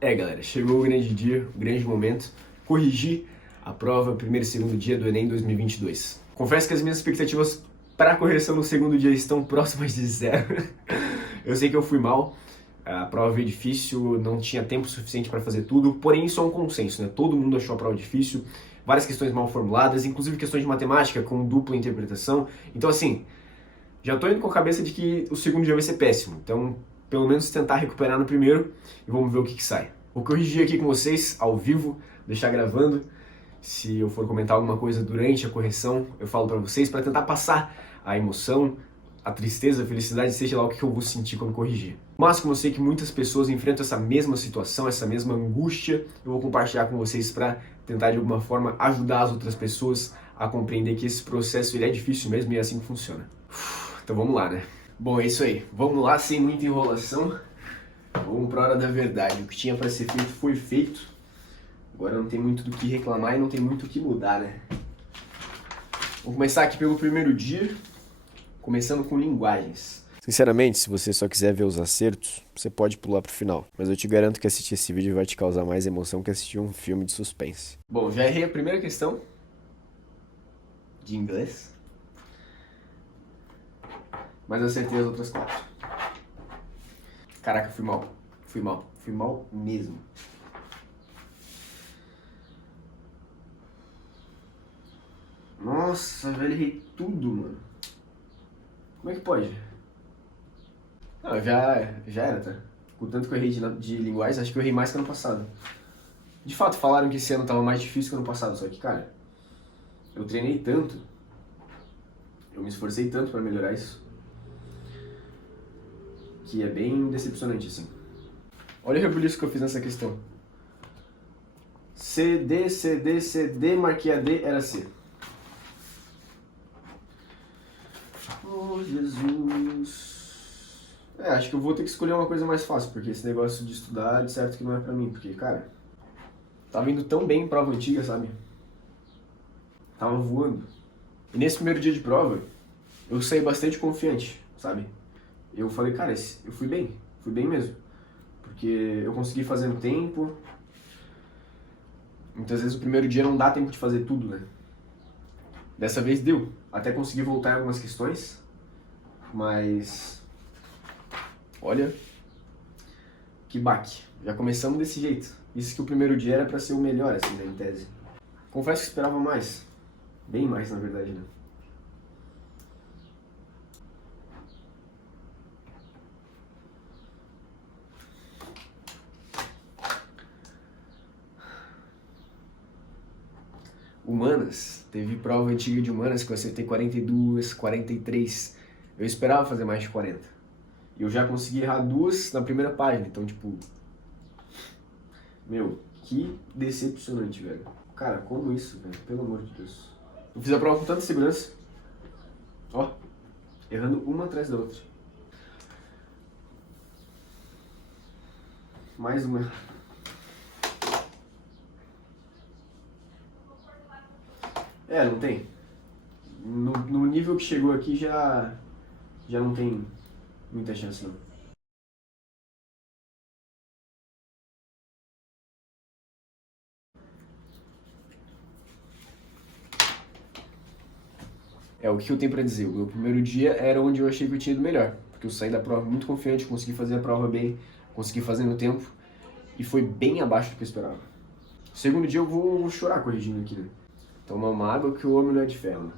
Galera, chegou o grande dia, o grande momento. Corrigir a prova, primeiro e segundo dia do Enem 2022. Confesso que as minhas expectativas para a correção no segundo dia estão próximas de zero. Eu sei que eu fui mal, a prova veio difícil, não tinha tempo suficiente para fazer tudo, porém isso é um consenso, né? Todo mundo achou a prova difícil, várias questões mal formuladas, inclusive questões de matemática com dupla interpretação. Então assim, já tô indo com a cabeça de que o segundo dia vai ser péssimo. Então, pelo menos tentar recuperar no primeiro e vamos ver o que sai. Vou corrigir aqui com vocês, ao vivo, deixar gravando. Se eu for comentar alguma coisa durante a correção, eu falo pra vocês, pra tentar passar a emoção, a tristeza, a felicidade, seja lá o que eu vou sentir quando corrigir. Mas como eu sei que muitas pessoas enfrentam essa mesma situação, essa mesma angústia, eu vou compartilhar com vocês pra tentar de alguma forma ajudar as outras pessoas a compreender que esse processo ele é difícil mesmo e é assim que funciona. Então vamos lá, né? Bom, é isso aí. Vamos lá, sem muita enrolação. Vamos para a hora da verdade. O que tinha para ser feito foi feito. Agora não tem muito do que reclamar e não tem muito o que mudar, né? Vou começar aqui pelo primeiro dia, começando com linguagens. Sinceramente, se você só quiser ver os acertos, você pode pular pro final. Mas eu te garanto que assistir esse vídeo vai te causar mais emoção que assistir um filme de suspense. Bom, já errei a primeira questão de inglês, mas acertei as outras 4. Caraca, fui mal. Fui mal mesmo. Nossa, velho, errei tudo, mano. Como é que pode? Não, já era, tá? Com tanto que eu errei de linguagem, acho que eu errei mais que ano passado. De fato, falaram que esse ano tava mais difícil que ano passado, só que, cara, eu treinei tanto, eu me esforcei tanto pra melhorar isso, que é bem decepcionante, assim. Olha o rebuliço que eu fiz nessa questão. CD, CD, CD, marquei a D, era C. Oh, Jesus. Acho que eu vou ter que escolher uma coisa mais fácil, porque esse negócio de estudar, de certo que não é pra mim, porque, cara, tava indo tão bem em prova antiga, sabe? Tava voando. E nesse primeiro dia de prova, eu saí bastante confiante, sabe? Eu falei, cara, eu fui bem mesmo. Porque eu consegui fazer no tempo. Muitas vezes o primeiro dia não dá tempo de fazer tudo, né? Dessa vez deu. Até consegui voltar em algumas questões. Mas... olha... que baque. Já começamos desse jeito. Isso que o primeiro dia era pra ser o melhor, assim, né, em tese. Confesso que esperava mais. Bem mais, na verdade, né? Humanas, teve prova antiga de humanas que eu acertei 42, 43. Eu esperava fazer mais de 40. E eu já consegui errar 2 na primeira página, então tipo... meu, que decepcionante, velho. Cara, como isso, velho? Pelo amor de Deus. Eu fiz a prova com tanta segurança. Ó, errando uma atrás da outra. Mais uma. Não tem. No nível que chegou aqui já não tem muita chance, não. O que eu tenho pra dizer? O meu primeiro dia era onde eu achei que eu tinha ido melhor. Porque eu saí da prova muito confiante, consegui fazer a prova bem, consegui fazer no tempo. E foi bem abaixo do que eu esperava. Segundo dia eu vou chorar corrigindo aqui, né? Tomar uma água que o homem não é de ferro, né?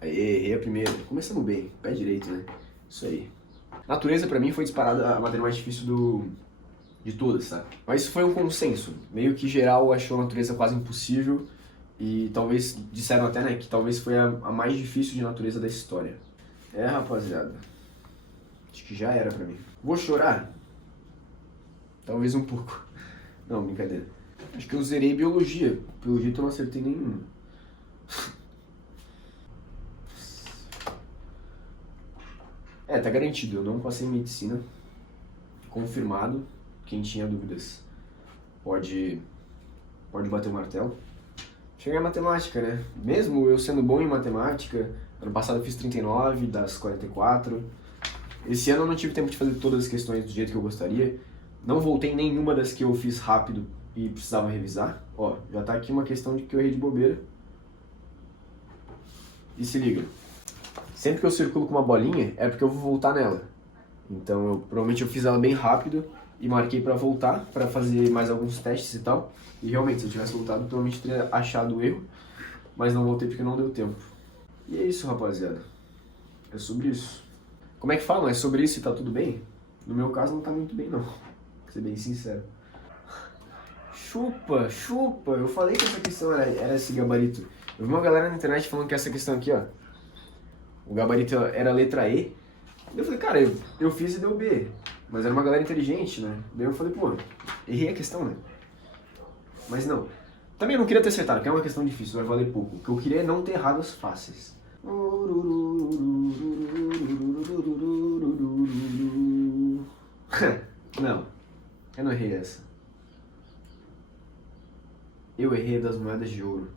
Aí, errei a primeira. Começamos bem, pé direito, né? Isso aí. Natureza pra mim foi disparada a matéria mais difícil de todas, sabe? Mas isso foi um consenso. Meio que geral achou a natureza quase impossível. E talvez, disseram até, né, que talvez foi a mais difícil de natureza da história. Rapaziada. Acho que já era pra mim. Vou chorar? Talvez um pouco. Não, brincadeira. Acho que eu zerei biologia. Pelo jeito eu não acertei nenhuma. Tá garantido. Eu não passei em medicina. Confirmado. Quem tinha dúvidas pode bater o martelo. Cheguei a matemática, né? Mesmo eu sendo bom em matemática, ano passado eu fiz 39 das 44. Esse ano eu não tive tempo de fazer todas as questões do jeito que eu gostaria. Não voltei em nenhuma das que eu fiz rápido e precisava revisar. Ó, já tá aqui uma questão de que eu errei de bobeira. E se liga, sempre que eu circulo com uma bolinha é porque eu vou voltar nela. Então, provavelmente eu fiz ela bem rápido e marquei pra voltar, pra fazer mais alguns testes e tal. E realmente, se eu tivesse voltado, provavelmente teria achado o erro, mas não voltei porque não deu tempo. E é isso, rapaziada. É sobre isso. Como é que fala? É sobre isso e tá tudo bem? No meu caso não tá muito bem não, pra ser bem sincero. Chupa, chupa! Eu falei que essa questão era esse gabarito. Eu vi uma galera na internet falando que essa questão aqui, ó, o gabarito era a letra E. Eu falei, cara, eu fiz e deu B. Mas era uma galera inteligente, né? Daí eu falei, pô, errei a questão, né? Mas não. Também eu não queria ter acertado, porque é uma questão difícil, vai valer pouco. O que eu queria é não ter errado as fáceis. Não, eu não errei essa. Eu errei das moedas de ouro.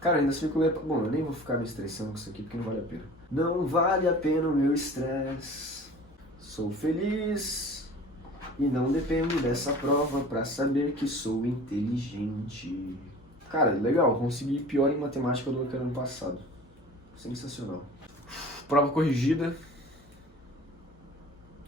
Cara, ainda circulei... Bom, eu nem vou ficar me estressando com isso aqui porque não vale a pena. Não vale a pena o meu estresse. Sou feliz e não dependo dessa prova pra saber que sou inteligente. Cara, legal, consegui pior em matemática do que ano passado. Sensacional. Prova corrigida.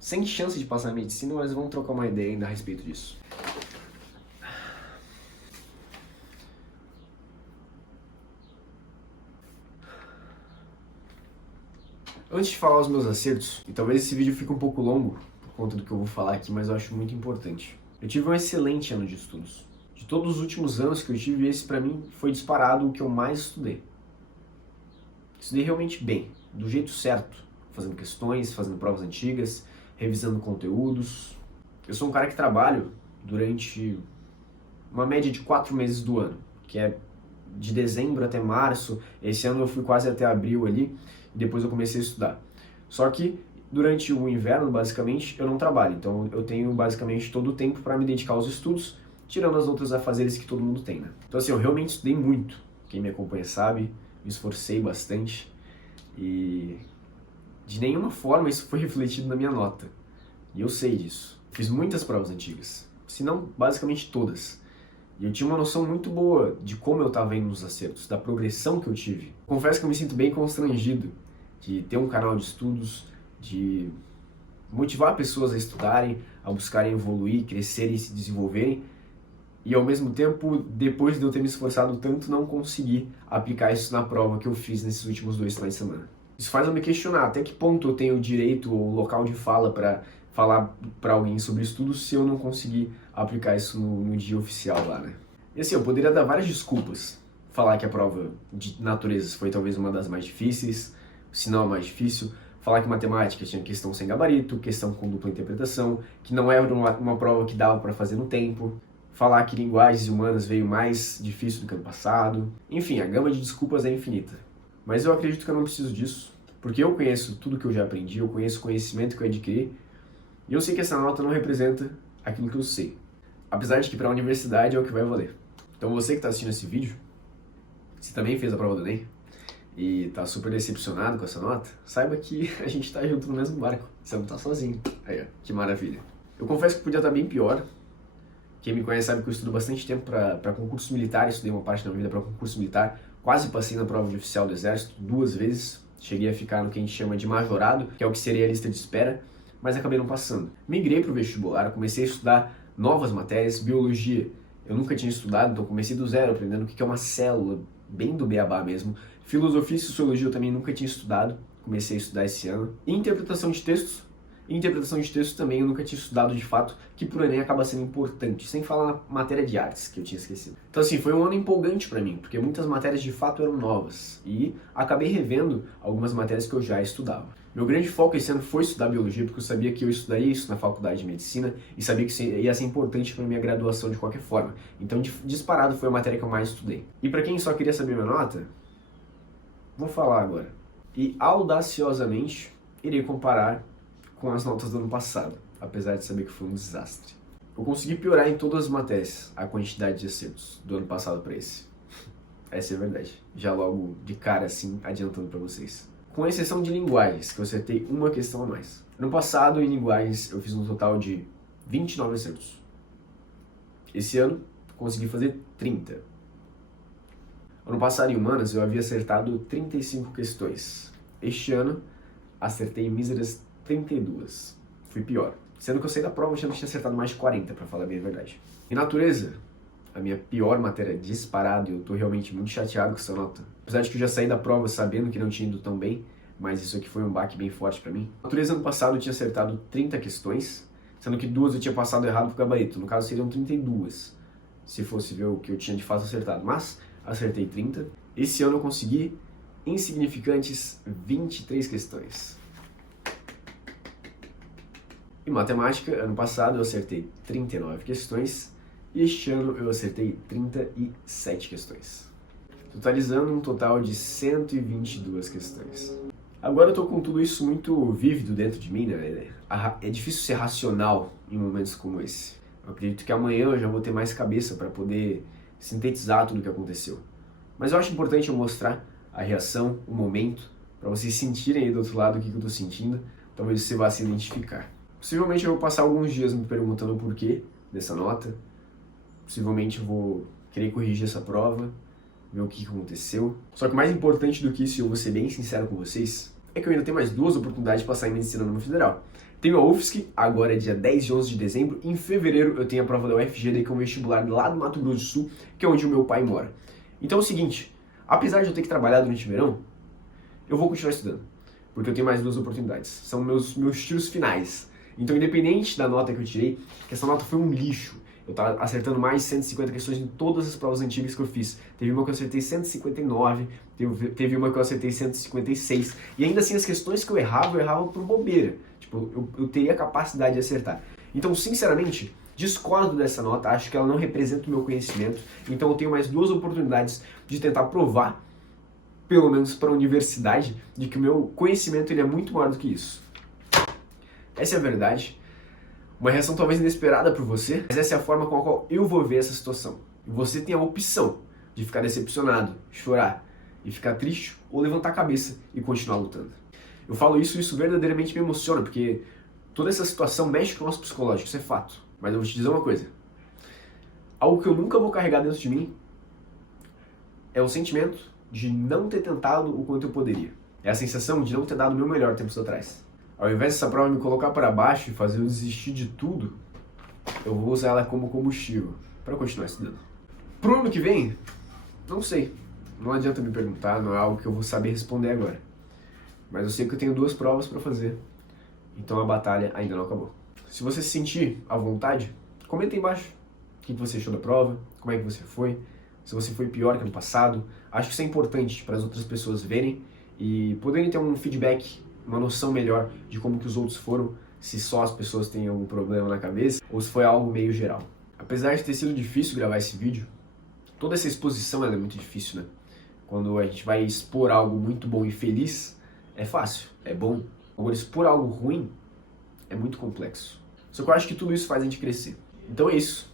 Sem chance de passar a medicina, mas vamos trocar uma ideia ainda a respeito disso. Antes de falar os meus acertos, e talvez esse vídeo fique um pouco longo por conta do que eu vou falar aqui, mas eu acho muito importante. Eu tive um excelente ano de estudos. De todos os últimos anos que eu tive, esse pra mim foi disparado o que eu mais estudei. Estudei realmente bem, do jeito certo, fazendo questões, fazendo provas antigas, revisando conteúdos. Eu sou um cara que trabalho durante uma média de 4 meses do ano, que é de dezembro até março. Esse ano eu fui quase até abril ali, e depois eu comecei a estudar. Só que durante o inverno, basicamente, eu não trabalho, então eu tenho basicamente todo o tempo para me dedicar aos estudos, tirando as outras afazeres que todo mundo tem, né? Então assim, eu realmente estudei muito. Quem me acompanha sabe, me esforcei bastante e de nenhuma forma isso foi refletido na minha nota. E eu sei disso. Fiz muitas provas antigas, se não basicamente todas. E eu tinha uma noção muito boa de como eu estava indo nos acertos, da progressão que eu tive. Confesso que eu me sinto bem constrangido de ter um canal de estudos, de motivar pessoas a estudarem, a buscarem evoluir, crescerem e se desenvolverem. E ao mesmo tempo, depois de eu ter me esforçado tanto, não conseguir aplicar isso na prova que eu fiz nesses últimos 2 finais de semana. Isso faz eu me questionar até que ponto eu tenho o direito ou local de fala para falar para alguém sobre estudos se eu não conseguir aplicar isso no dia oficial lá, né? E assim, eu poderia dar várias desculpas. Falar que a prova de naturezas foi talvez uma das mais difíceis, se não a mais difícil. Falar que matemática tinha questão sem gabarito, questão com dupla interpretação, que não era uma prova que dava para fazer no tempo. Falar que linguagens humanas veio mais difícil do que ano passado. Enfim, a gama de desculpas é infinita. Mas eu acredito que eu não preciso disso, porque eu conheço tudo que eu já aprendi, eu conheço o conhecimento que eu adquiri, e eu sei que essa nota não representa aquilo que eu sei. Apesar de que para a universidade é o que vai valer. Então você que está assistindo esse vídeo, se também fez a prova do Enem, e tá super decepcionado com essa nota, saiba que a gente tá junto no mesmo barco. Você não tá sozinho. Aí, ó, que maravilha. Eu confesso que podia estar bem pior. Quem me conhece sabe que eu estudo bastante tempo para concurso militar, estudei uma parte da minha vida para concurso militar. Quase passei na prova de oficial do Exército 2 vezes. Cheguei a ficar no que a gente chama de majorado, que é o que seria a lista de espera, mas acabei não passando. Migrei pro vestibular, comecei a estudar novas matérias, biologia. Eu nunca tinha estudado, então comecei do zero, aprendendo o que é uma célula, bem do beabá mesmo. Filosofia e sociologia eu também nunca tinha estudado, comecei a estudar esse ano. E interpretação de textos também eu nunca tinha estudado de fato, que pro Enem acaba sendo importante, sem falar na matéria de artes, que eu tinha esquecido. Então assim, foi um ano empolgante pra mim, porque muitas matérias de fato eram novas, e acabei revendo algumas matérias que eu já estudava. Meu grande foco esse ano foi estudar biologia, porque eu sabia que eu estudaria isso na faculdade de medicina, e sabia que isso ia ser importante para minha graduação de qualquer forma. Então, disparado foi a matéria que eu mais estudei. E para quem só queria saber minha nota, vou falar agora. E audaciosamente, irei comparar com as notas do ano passado, apesar de saber que foi um desastre. Eu consegui piorar em todas as matérias a quantidade de acertos do ano passado para esse. Essa é a verdade. Já logo de cara assim, adiantando para vocês. com exceção de linguagens, que eu acertei uma questão a mais. No passado, em linguagens, eu fiz um total de 29 acertos. Esse ano, consegui fazer 30. Ano passado, em humanas, eu havia acertado 35 questões. Este ano, acertei míseras 32. Fui pior. Sendo que eu saí da prova achando que tinha acertado mais de 40, pra falar bem a verdade. Em natureza, a minha pior matéria disparado, e eu tô realmente muito chateado com essa nota. Apesar de que eu já saí da prova sabendo que não tinha ido tão bem, mas isso aqui foi um baque bem forte pra mim. Natureza, ano passado, eu tinha acertado 30 questões, sendo que 2 eu tinha passado errado pro gabarito. No caso, seriam 32, se fosse ver o que eu tinha de fato acertado. Mas acertei 30. Esse ano eu consegui insignificantes 23 questões. Em matemática, ano passado eu acertei 39 questões e este ano eu acertei 37 questões, totalizando um total de 122 questões. Agora eu tô com tudo isso muito vívido dentro de mim, né? É difícil ser racional em momentos como esse. Eu acredito que amanhã eu já vou ter mais cabeça para poder sintetizar tudo o que aconteceu. Mas eu acho importante eu mostrar a reação, o momento, para vocês sentirem aí do outro lado o que eu tô sentindo, talvez você vá se identificar. Possivelmente eu vou passar alguns dias me perguntando o porquê dessa nota. Possivelmente eu vou querer corrigir essa prova, ver o que aconteceu. Só que o mais importante do que isso, e eu vou ser bem sincero com vocês, é que eu ainda tenho mais 2 oportunidades de passar em medicina no federal. Tenho a UFSC, agora é dia 10 e 11 de dezembro. Em fevereiro eu tenho a prova da UFG, que é um vestibular lá do Mato Grosso do Sul, que é onde o meu pai mora. Então é o seguinte, apesar de eu ter que trabalhar durante o verão, eu vou continuar estudando, porque eu tenho mais 2 oportunidades. São meus tiros finais. Então, independente da nota que eu tirei, que essa nota foi um lixo. Eu tava acertando mais de 150 questões em todas as provas antigas que eu fiz. Teve uma que eu acertei 159, teve uma que eu acertei 156. E ainda assim, as questões que eu errava por bobeira. Tipo, eu teria capacidade de acertar. Então, sinceramente, discordo dessa nota. Acho que ela não representa o meu conhecimento. Então, eu tenho mais 2 oportunidades de tentar provar, pelo menos para a universidade, de que o meu conhecimento ele é muito maior do que isso. Essa é a verdade. Uma reação talvez inesperada por você, mas essa é a forma com a qual eu vou ver essa situação. E você tem a opção de ficar decepcionado, chorar e ficar triste, ou levantar a cabeça e continuar lutando. Eu falo isso verdadeiramente me emociona, porque toda essa situação mexe com o nosso psicológico, isso é fato. Mas eu vou te dizer uma coisa. Algo que eu nunca vou carregar dentro de mim é o sentimento de não ter tentado o quanto eu poderia. É a sensação de não ter dado o meu melhor tempos atrás. Ao invés dessa prova me colocar para baixo e fazer eu desistir de tudo, eu vou usar ela como combustível para continuar estudando. Pro ano que vem, não sei. Não adianta me perguntar, não é algo que eu vou saber responder agora. Mas eu sei que eu tenho 2 provas para fazer, então a batalha ainda não acabou. Se você se sentir à vontade, comenta aí embaixo o que você achou da prova, como é que você foi, se você foi pior que ano passado. Acho que isso é importante para as outras pessoas verem e poderem ter um feedback, uma noção melhor de como que os outros foram, se só as pessoas têm algum problema na cabeça ou se foi algo meio geral. Apesar de ter sido difícil gravar esse vídeo, toda essa exposição ela é muito difícil, né? Quando a gente vai expor algo muito bom e feliz, é fácil, é bom. Agora, expor algo ruim é muito complexo. Só que eu acho que tudo isso faz a gente crescer. Então é isso.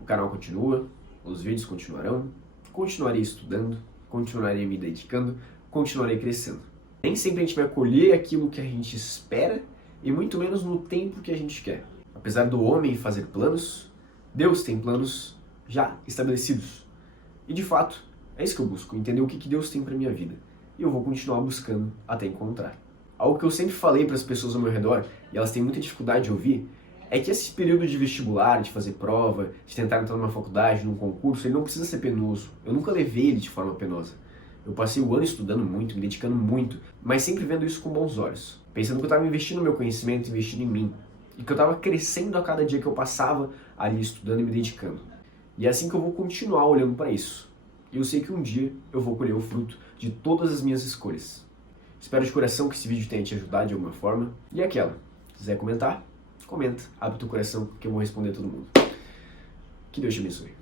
O canal continua, os vídeos continuarão, continuarei estudando, continuarei me dedicando, continuarei crescendo. Nem sempre a gente vai colher aquilo que a gente espera e muito menos no tempo que a gente quer. Apesar do homem fazer planos, Deus tem planos já estabelecidos. E de fato, é isso que eu busco, entender o que Deus tem para minha vida. E eu vou continuar buscando até encontrar. Algo que eu sempre falei para as pessoas ao meu redor, e elas têm muita dificuldade de ouvir, é que esse período de vestibular, de fazer prova, de tentar entrar numa faculdade, num concurso, ele não precisa ser penoso. Eu nunca levei ele de forma penosa. Eu passei o ano estudando muito, me dedicando muito, mas sempre vendo isso com bons olhos. Pensando que eu estava investindo no meu conhecimento, investindo em mim. E que eu estava crescendo a cada dia que eu passava ali estudando e me dedicando. E é assim que eu vou continuar olhando para isso. E eu sei que um dia eu vou colher o fruto de todas as minhas escolhas. Espero de coração que esse vídeo tenha te ajudado de alguma forma. E aquela, se quiser comentar, comenta, abre o teu coração que eu vou responder a todo mundo. Que Deus te abençoe.